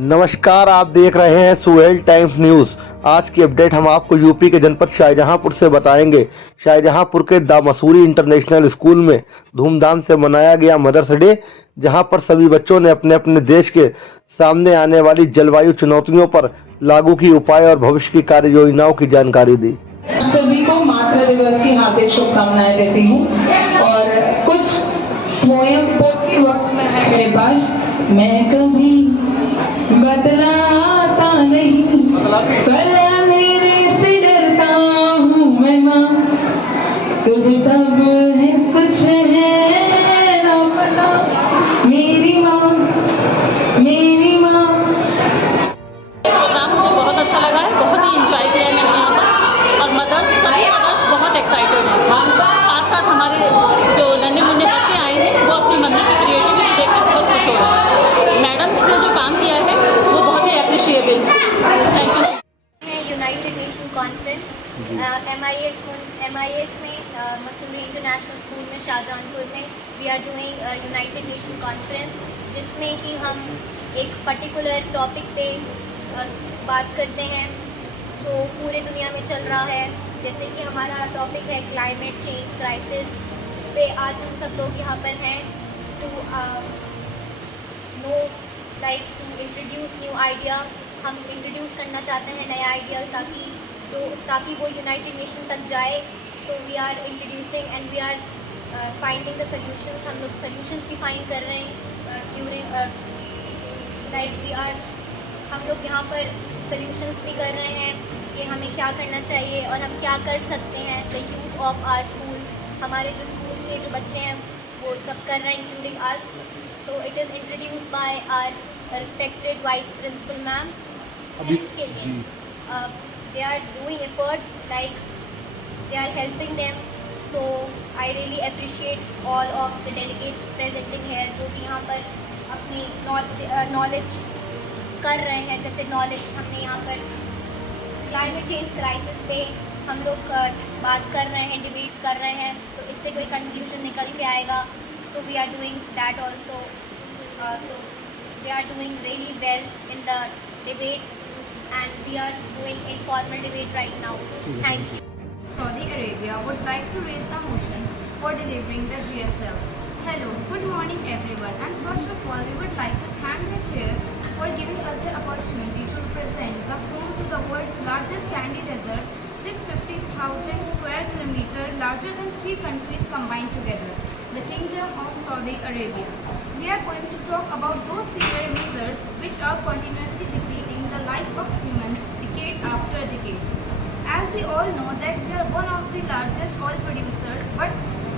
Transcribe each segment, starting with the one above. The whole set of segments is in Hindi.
नमस्कार, आप देख रहे हैं सुहेल टाइम्स न्यूज़। आज की अपडेट हम आपको यूपी के जनपद शाहजहांपुर से बताएंगे। शाहजहांपुर के द मसूरी इंटरनेशनल स्कूल में धूमधाम से मनाया गया मदर्स डे, जहां पर सभी बच्चों ने अपने अपने देश के सामने आने वाली जलवायु चुनौतियों पर लागू की उपाय और भविष्य की कार्य योजनाओं की जानकारी दी। सभी को मातृ दिवस की हार्दिक शुभकामनाएं देती हूँ और कुछ पोएट्री वर्ड्स में है मेरे पास। मैं कभी बदलाता नहीं पर अंधेरे से डरता हूँ मैं माँ, तुझे सब है कुछ है ना पता मेरी माँ, मेरी माँ। प्रोग्राम मुझे बहुत अच्छा लगा है, बहुत ही इंजॉय किया है मैंने यहाँ पर और सभी मदर्स बहुत एक्साइटेड हैं। साथ साथ हमारे जो नन्हे मुन्ने बच्चे आए हैं वो अपनी मम्मी की क्रिएटिविटी देख के बहुत खुश हो रहे हैं। मैडम्स ने जो काम किया है वो बहुत ही अप्रिशिएबल है। Thank you. United Nation conference MIS में मसूरी इंटरनेशनल स्कूल में शाहजहांपुर में we are doing United Nation conference, जिसमें कि हम एक पर्टिकुलर टॉपिक पे बात करते हैं जो पूरे दुनिया में चल रहा है। जैसे कि हमारा टॉपिक है क्लाइमेट चेंज क्राइसिस, जिस पे आज हम सब लोग यहाँ पर हैं to know like to introduce new idea. हम इंट्रोड्यूस करना चाहते हैं नया आइडिया ताकि वो यूनाइटेड नेशन तक जाए। So we are introducing and we are finding the solutions. हम लोग सॉल्यूशंस भी फाइंड कर रहे हैं ड्यूरिंग हम लोग यहाँ पर सॉल्यूशंस भी कर रहे हैं कि हमें क्या करना चाहिए और हम क्या कर सकते हैं। The youth of our school, हमारे जो स्कूल के जो बच्चे हैं वो सब कर रहे हैं including us. So it is introduce by our respected vice principal ma'am. Science के लिए they are doing efforts like they are helping them. So I really appreciate all of the delegates presenting here जो कि यहाँ पर अपनी नॉलेज कर रहे हैं। जैसे नॉलेज हमने यहाँ पर क्लाइमेट चेंज क्राइसिस पे हम लोग बात कर रहे हैं, डिबेट्स कर रहे हैं, तो इससे कोई कंक्लूजन निकल के आएगा। So we are doing that also. So they are doing really well in the debates and we are doing informal debate right now. Thank you. Saudi Arabia would like to raise a motion for delivering the GSL. Hello, good morning everyone, and first of all we would like to thank the chair for giving us the opportunity to present the home to the world's largest sandy desert, 650,000 square kilometer, larger than 3 countries combined together, the Kingdom of Saudi Arabia. We are going to talk about those severe measures which are continuously depleting the life of humans decade after decade. As we all know that we are one of the largest oil producers, but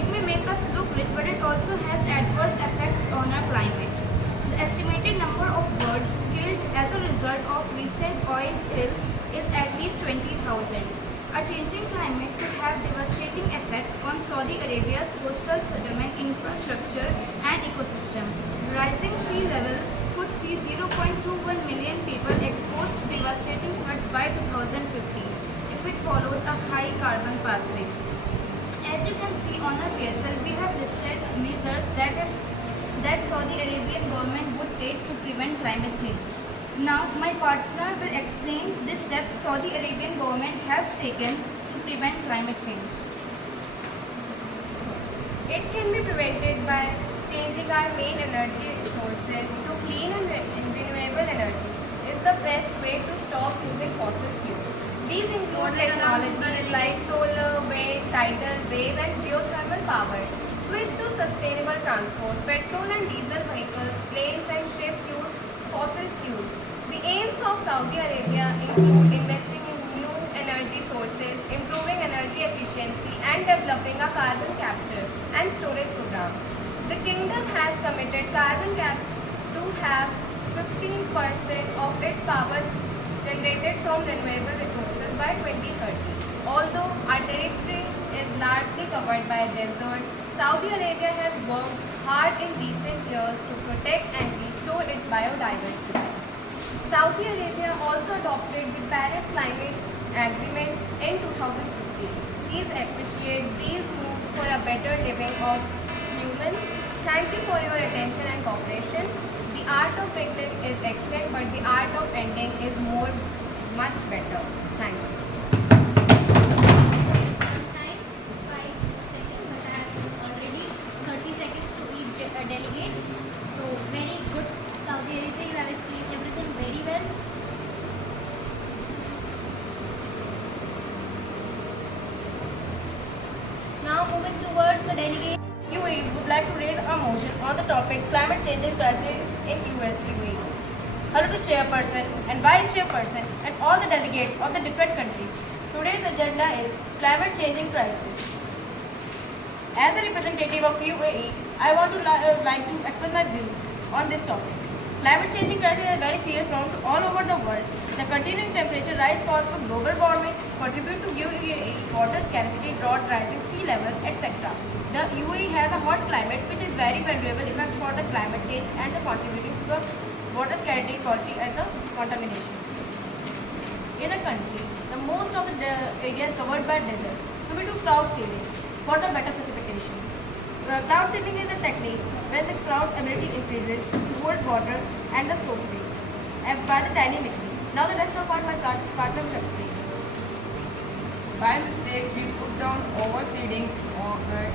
it may make us look rich, but it also has adverse effects on our climate. The estimated number of birds killed as a result of recent oil spill is at least 20,000. A changing climate could have devastating effects on Saudi Arabia's coastal settlement infrastructure and ecosystem. Rising sea level could see 0.21 million people exposed to devastating floods by 2050 if it follows a high carbon pathway. As you can see on our PSL, we have listed measures that Saudi Arabian government would take to prevent climate change. Now, my partner will explain the steps Saudi Arabian government has taken to prevent climate change. It can be prevented by changing our main energy sources to clean and renewable energy. Is the best way to stop using fossil fuels. These include technologies like solar, wind, tidal, wave and geothermal power. Switch to sustainable transport. Petrol and diesel vehicles, planes and ship use fossil fuels. The aims of Saudi Arabia include investing in new energy sources, improving energy efficiency and developing a carbon capture and storage program. The kingdom has committed carbon capture to have 15% of its power generated from renewable resources by 2030. Although our territory is largely covered by desert, Saudi Arabia has worked hard in recent years to protect and restore its biodiversity. Saudi Arabia also adopted the Paris Climate Agreement in 2015. Please appreciate these moves for a better living of humans Thank you for your attention and cooperation. The art of printing is excellent, but the art of ending is much better. Thank you. Time 5 seconds, but I have already 30 seconds to each delegate. So very good, Saudi Arabia. You have explained everything very well. Now moving towards the delegate. UAE would like to raise a motion on the topic climate change crisis in UAE. Hello to chairperson and vice chairperson and all the delegates of the different countries. Today's agenda is climate changing crisis. As a representative of UAE, I want to like to express my views on this topic. Climate changing crisis is a very serious problem to all over the world. The continuing temperature rise caused from global warming contribute to UAE water scarcity, drought, rising sea levels, etc. The UAE has a hot climate which is very valuable effect for the climate change and the contributing to the water scarcity, quality and the contamination. In a country, the most of the area is covered by desert, so we do cloud seeding for the better precipitation. Cloud seeding is a technique where the cloud's ability increases to hold water and the snow freeze by the tiny liquid. Now the rest of what my partner will explain. By mistake, we put down overseeding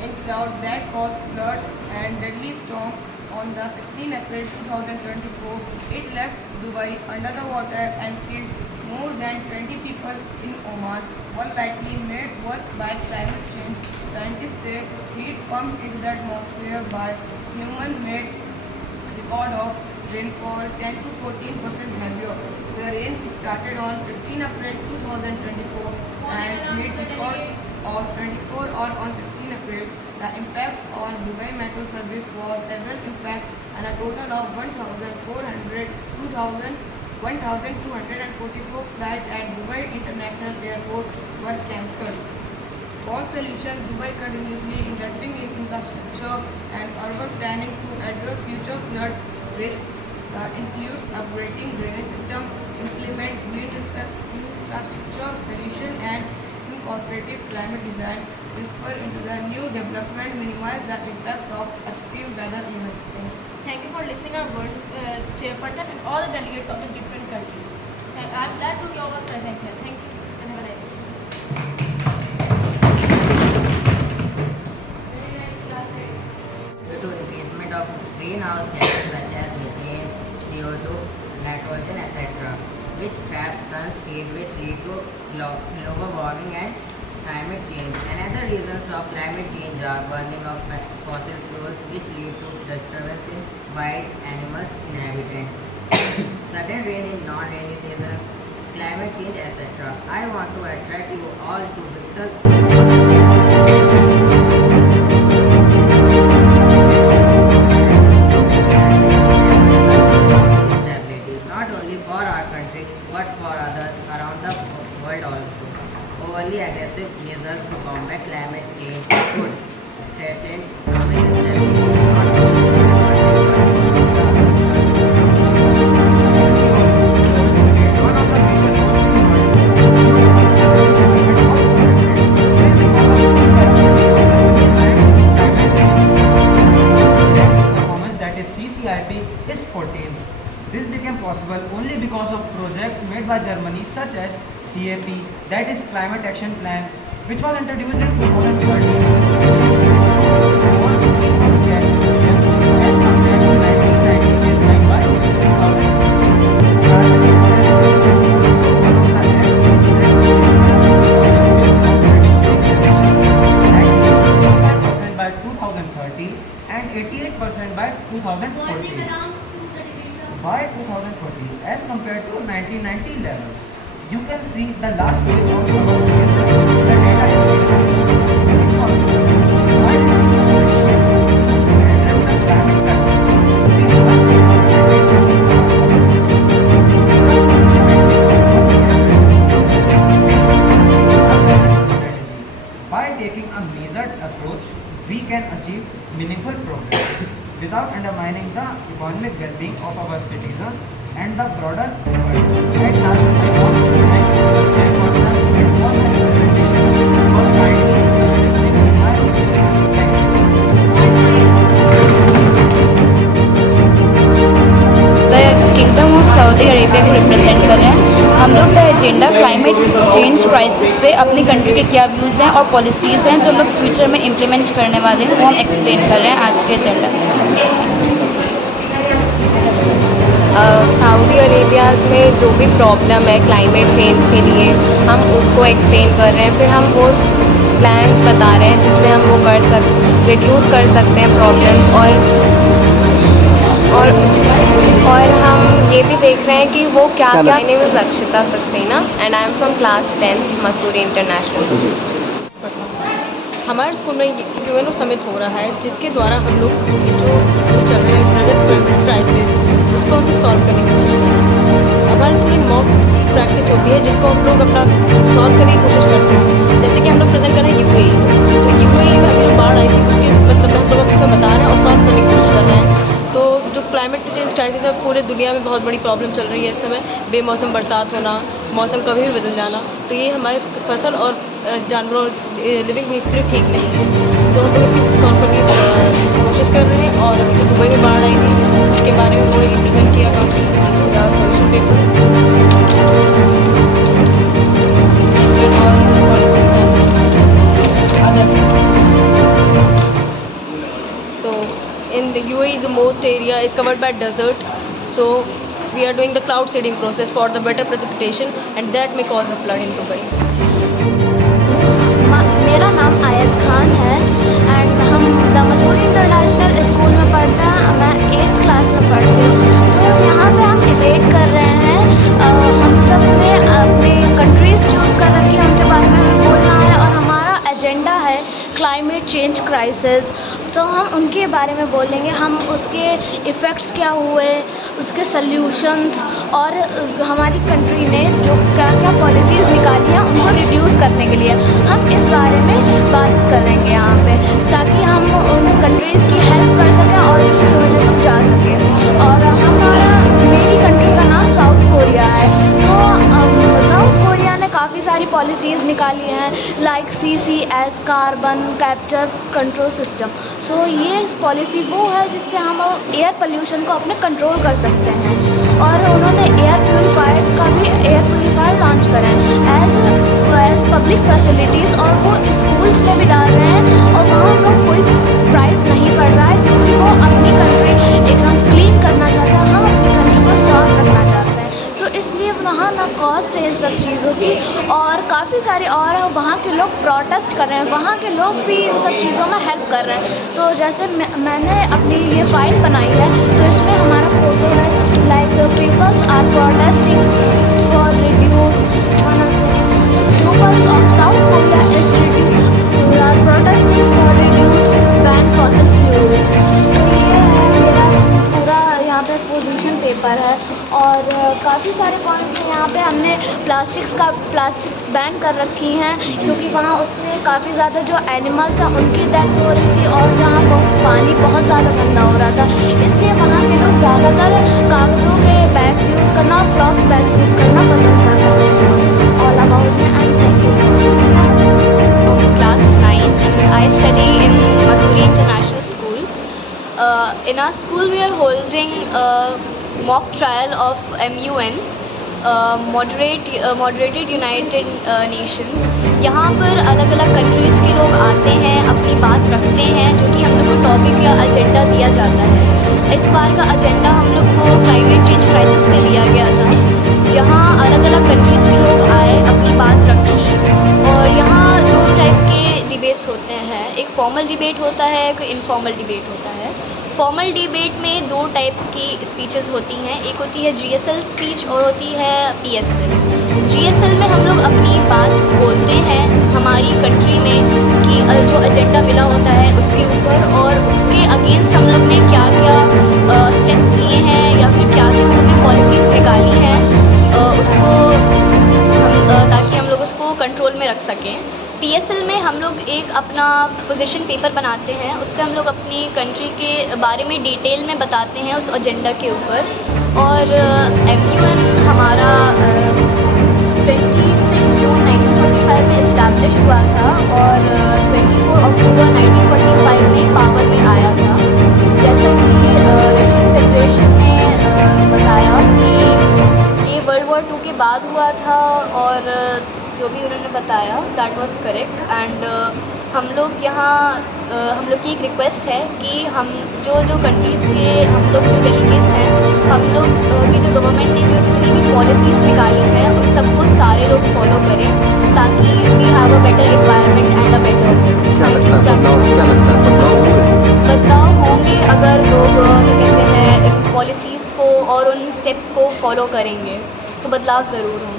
in cloud that caused flood and deadly storm on the 16 April 2024. It left Dubai under the water and killed more than 20 people in Oman, all likely made worse by climate change. Scientists say heat pumped into the atmosphere by human-made record of rainfall 10 to 14% heavier. The rain started on 15 April 2024 and made record of 24 or on 16 April. The impact on Dubai Metro service was several impacts and a total of 1,244 flights at Dubai International Airport were cancelled. For solutions, Dubai continuously investing in infrastructure and urban planning to address future flood risk. Includes upgrading drainage system, implement green infrastructure solution and incorporative climate design principle into the new development, minimize the impact of extreme weather events. Thank you for listening our words, chairperson and all the delegates of the different countries. I am glad to be all present here. Thank you and have a nice day. Very nice class. Due to increasement of greenhouse gases such as methane, CO2, nitrogen, etc., which traps sun's heat, which lead to global warming and climate change. Another reasons of climate change are burning of fossil fuels, which lead to disturbance in wild animals inhabitant, sudden rain in non-rainy seasons, climate change, etc. I want to attract you all to vital stability, not only for our country but for others around the world also. Overly aggressive measures to combat climate change could threaten economic stability, not only is 14th. This became possible only because of projects made by Germany such as CAP, that is Climate Action Plan, which was introduced in 2013, as compared to 1990 baseline by 2000. By 2030 and 88% by 2040. By 2040 as compared to 1990 levels. You can see the last page of our the data by taking a measured approach, we can achieve meaningful progress without undermining the economic well-being of our citizens and the broader world. At last, I want to thank the chairperson and all the representation for kindly listening to my speech. Thank you. हम लोग का एजेंडा क्लाइमेट चेंज क्राइसिस पे अपनी कंट्री के क्या व्यूज़ हैं और पॉलिसीज़ हैं जो लोग फ्यूचर में इम्प्लीमेंट करने वाले हैं, वो हम एक्सप्लेन कर रहे हैं आज के एजेंडा में। सऊदी अरेबिया में जो भी प्रॉब्लम है क्लाइमेट चेंज के लिए, हम उसको एक्सप्लेन कर रहे हैं। फिर हम वो प्लान्स बता रहे हैं जिससे हम वो रिड्यूस कर सकते हैं प्रॉब्लम्स, और हम ये भी देख रहे हैं कि वो क्या क्या। My name is Akshita Saxena and I am from class 10th Mussoorie international school. हमारे स्कूल में यूएनओ समिट हो रहा है, जिसके द्वारा हम लोग जो चल रहे हैं प्रेजेंट क्लाइमेट क्राइसिस, उसको हम लोग सॉल्व करने की कोशिश कर रहे हैं। हमारे स्कूल में मॉक प्रैक्टिस होती है जिसको हम लोग अपना सॉल्व करने की कोशिश करते हैं। जैसे कि हम लोग प्रेजेंट कर रहे हैं यूएई, तो यूएई में अभी जो बाढ़ आई थी उसके मतलब हम लोग अभी बता रहे हैं और सॉल्व करने की कोशिश कर रहे हैं। तो जो क्लाइमेट चेंज क्राइसिस है, पूरे दुनिया में बहुत बड़ी प्रॉब्लम चल रही है इस समय। बेमौसम बरसात होना, मौसम कभी भी बदल जाना, तो ये हमारे फसल और जानवरों लिविंग बींग्स के लिए ठीक नहीं है। सो हम लोग इसकी सॉल्व करने की कोशिश कर रहे हैं। और जो दुबई में बाढ़ आई थी उसके बारे में वो रिप्रेजेंट किया solution paper. In the UAE, the most area is covered by desert, so we are doing the cloud seeding process for the better precipitation, and that may cause a flood in Dubai. मेरा नाम आयत खान है एंड हम द मसूरी इंटरनेशनल स्कूल में पढ़ते हैं। मैं 8th क्लास में पढ़ती हूँ। तो यहाँ पे हम डिबेट कर रहे हैं। हम सब ने अपनी कंट्रीज़ चूज़ कर रखी है, उनके बारे में बोलना है, और हमारा एजेंडा है क्लाइमेट चेंज क्राइसिस। तो हम उनके बारे में बोलेंगे, हम उसके इफ़ेक्ट्स क्या हुए, उसके सल्यूशंस, और हमारी कंट्री ने जो क्या क्या पॉलिसीज़ निकाली हैं उनको रिड्यूस करने के लिए हम इस बारे में बात करेंगे यहाँ पे, ताकि हम उन कंट्रीज़ की हेल्प कर सकें और उनकी वजह तक जा सकें। और मेरी कंट्री का नाम साउथ कोरिया है। तो साउथ कोरिया ने काफ़ी सारी पॉलिसीज़ निकाली हैं, like CCS carbon capture control system. So ये पॉलिसी वो है जिससे हम एयर पोल्यूशन को अपने कंट्रोल कर सकते हैं। और उन्होंने एयर प्यूरीफायर का भी लॉन्च करा है एज पब्लिक फैसिलिटीज़, और वो स्कूल्स में भी डाल रहे हैं। और वहाँ उनका कोई प्राइस नहीं पड़ रहा है, क्योंकि वो अपनी कंट्री एकदम क्लीन करना चाहते हैं, हम अपनी कंट्री को साफ रखना चाहते हैं। तो इसलिए वहाँ ना कॉस्ट है इन सब चीज़ों की, और काफ़ी सारे और वहाँ के लोग प्रोटेस्ट कर रहे हैं, वहाँ के लोग भी इन सब चीज़ों में हेल्प कर रहे हैं। तो जैसे मैंने अपनी ये फाइल बनाई है, तो इसमें हमारा फोटो है, like peoples are protesting for reduce peoples of South Korea is are protesting for reduce ban fossil fuels. तो ये है मेरा पूरा यहाँ पे पोजीशन पेपर है। और काफ़ी सारे पॉइंट्स हैं यहाँ पे। हमने प्लास्टिक्स बैन कर रखी हैं, क्योंकि वहाँ उससे काफ़ी ज़्यादा जो एनिमल्स हैं उनकी डेथ हो रही थी, और जहाँ पानी बहुत ज़्यादा गंदा हो रहा था। इसलिए वहाँ के लोग ज़्यादातर कागज़ों के बैग्स यूज़ करना और क्लॉथ बैग यूज़ करना पसंद करते हैं। All about me and thank you. Class 9 and I study in Masury International School. In our school we are holding a mock trial of MUN, Moderated United Nations. यहाँ पर अलग अलग कंट्रीज़ के लोग आते हैं, अपनी बात रखते हैं, जो कि हम लोग को टॉपिक या एजेंडा दिया जाता है। इस बार का एजेंडा हम लोग को क्लाइमेट चेंज क्राइसिस में लिया गया था। यहाँ अलग अलग कंट्रीज़ के लोग आए, अपनी बात रखी, और यहाँ दो टाइप के डिबेट्स होते हैं। एक फॉर्मल डिबेट होता है, एक इनफॉर्मल डिबेट होता है। फॉर्मल डिबेट में दो टाइप की स्पीचेस होती हैं, एक होती है GSL स्पीच और होती है PSL। GSL में हम लोग अपनी बात बोलते हैं हमारी कंट्री में कि जो एजेंडा मिला होता है उसके ऊपर, और उसके अगेंस्ट हम लोग ने क्या क्या स्टेप्स लिए हैं या फिर क्या क्या हमने पॉलिसीज़ निकाली हैं उसको ताकि हम लोग उसको कंट्रोल में रख सकें। PSL में हम लोग एक अपना पोजीशन पेपर बनाते हैं, उस पर हम लोग अपनी कंट्री के बारे में डिटेल में बताते हैं उस एजेंडा के ऊपर। और MUN हमारा 26 जून 1945 में इस्टेब्लिश हुआ था और 24 अक्टूबर 1945 में पावर में आया था। जैसा कि रशियन फेडरेशन ने बताया कि ये वर्ल्ड वॉर 2 के बाद हुआ था जो भी उन्होंने बताया दैट वाज करेक्ट। एंड हम लोग यहाँ हम लोग की एक रिक्वेस्ट है कि हम जो कंट्रीज़ के हम लोग जो डेलीगेट्स हैं, हम लोग की जो गवर्नमेंट ने जो जितनी भी पॉलिसीज़ निकाली हैं उन सबको सारे लोग फॉलो करें ताकि we have a better environment and a better बदलाव होंगे अगर लोग कहते हैं पॉलिसीज़ को और उन स्टेप्स को फॉलो करेंगे तो बदलाव ज़रूर होंगे।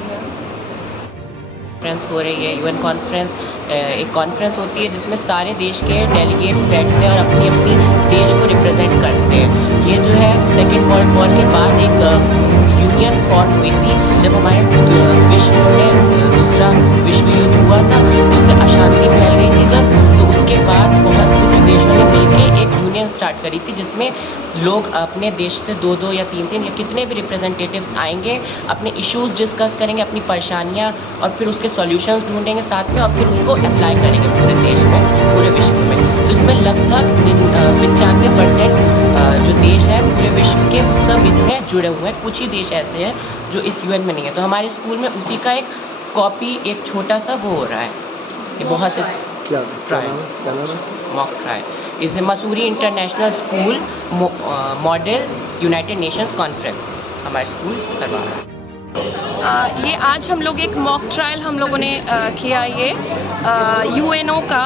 कॉन्फ्रेंस हो रही है, यूएन कॉन्फ्रेंस एक कॉन्फ्रेंस होती है जिसमें सारे देश के डेलीगेट्स बैठते हैं और अपनी अपनी देश को रिप्रेजेंट करते हैं। ये जो है सेकेंड वर्ल्ड वॉर के बाद एक यूनियन फॉर्म हुई थी जब हमारे विश्व में दूसरा विश्व युद्ध हुआ था, उससे अशांति फैल रही थी जब, तो उसके बाद बहुत कुछ देशों ने मिलकर एक यूनियन स्टार्ट करी थी जिसमें लोग अपने देश से दो या तीन या कितने भी रिप्रेजेंटेटिव्स आएंगे, अपने इश्यूज डिस्कस करेंगे, अपनी परेशानियां और फिर उसके सॉल्यूशंस ढूंढेंगे साथ में और फिर उसको अप्लाई करेंगे पूरे देश में, पूरे विश्व में। तो इसमें लगभग 95% जो देश है पूरे विश्व के वो सब इसमें जुड़े हुए हैं। कुछ ही देश ऐसे हैं जो इस यूएन में नहीं है। तो हमारे स्कूल में उसी का एक कॉपी, एक छोटा सा वो हो रहा है, ये बहुत से मॉक ट्रायल। इसे Mussoorie international school model United Nations conference हमारे स्कूल करवा रहा है। ये आज हम लोग एक मॉक ट्रायल हम लोगों ने किया, ये यूएनओ का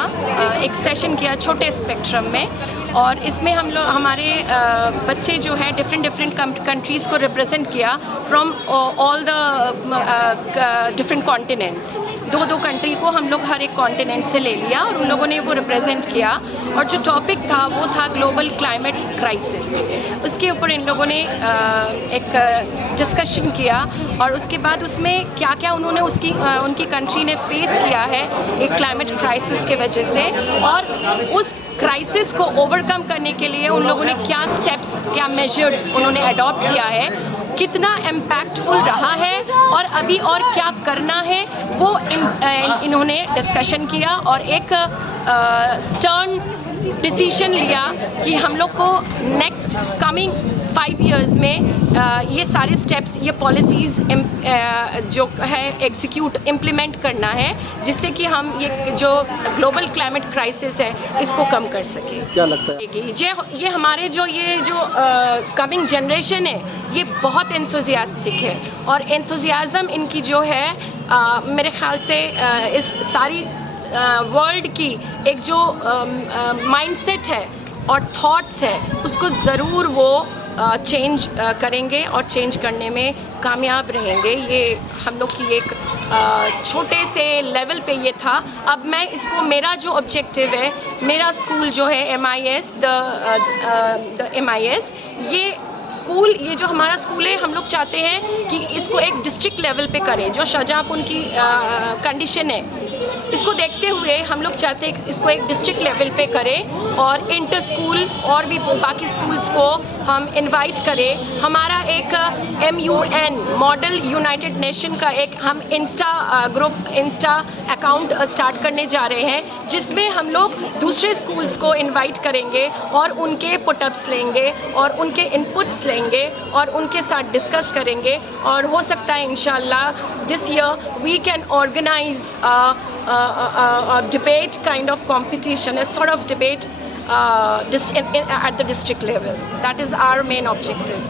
एक सेशन किया छोटे स्पेक्ट्रम में, और इसमें हम लोग हमारे बच्चे जो हैं डिफरेंट कंट्रीज़ को रिप्रेजेंट किया from all the different continents. दो कंट्री को हम लोग हर एक कॉन्टिनेंट से ले लिया और उन लोगों ने वो रिप्रेजेंट किया, और जो टॉपिक था वो था ग्लोबल क्लाइमेट क्राइसिस। उसके ऊपर इन लोगों ने एक डिस्कशन किया और उसके बाद उसमें क्या क्या उन्होंने उनकी कंट्री ने फेस किया है एक क्लाइमेट क्राइसिस के वजह से, और उस क्राइसिस को ओवरकम करने के लिए उन लोगों ने क्या स्टेप्स, क्या मेजर्स उन्होंने अडॉप्ट किया है, कितना इम्पैक्टफुल रहा है और अभी और क्या करना है, वो इन्होंने डिस्कशन किया और एक स्टर्न डिसीजन लिया कि हम लोग को नेक्स्ट कमिंग 5 years में ये सारे स्टेप्स, ये पॉलिसीज़ जो है एग्जीक्यूट इम्प्लीमेंट करना है, जिससे कि हम ये जो ग्लोबल क्लाइमेट क्राइसिस है इसको कम कर सकें। क्या लगता है ये हमारे जो कमिंग जनरेशन है ये बहुत एंथुसियास्टिक है, और एंथुसियाज़म इनकी जो है मेरे ख्याल से इस सारी वर्ल्ड की एक जो माइंडसेट है और थॉट्स है उसको ज़रूर वो चेंज करेंगे और चेंज करने में कामयाब रहेंगे। ये हम लोग की एक छोटे से लेवल पे ये था। अब मैं इसको, मेरा जो ऑब्जेक्टिव है, मेरा स्कूल जो है MIS, द MIS, ये स्कूल, ये जो हमारा स्कूल है, हम लोग चाहते हैं कि इसको एक डिस्ट्रिक्ट लेवल पे करें। जो शाहजहाँपुर की कंडीशन है, इसको देखते हुए हम लोग चाहते हैं इसको एक डिस्ट्रिक्ट लेवल पे करें और इंटर स्कूल और भी बाकी स्कूल्स को हम इनवाइट करें। हमारा एक MUN मॉडल यूनाइटेड नेशन का एक हम इंस्टा अकाउंट स्टार्ट करने जा रहे हैं, जिसमें हम लोग दूसरे स्कूल्स को इनवाइट करेंगे और उनके पुटअप्स लेंगे और उनके इनपुट्स लेंगे और उनके साथ डिस्कस करेंगे, और हो सकता है इंशाल्लाह this year we can organise a debate kind of competition, a sort of debate at the district level. That is our main objective.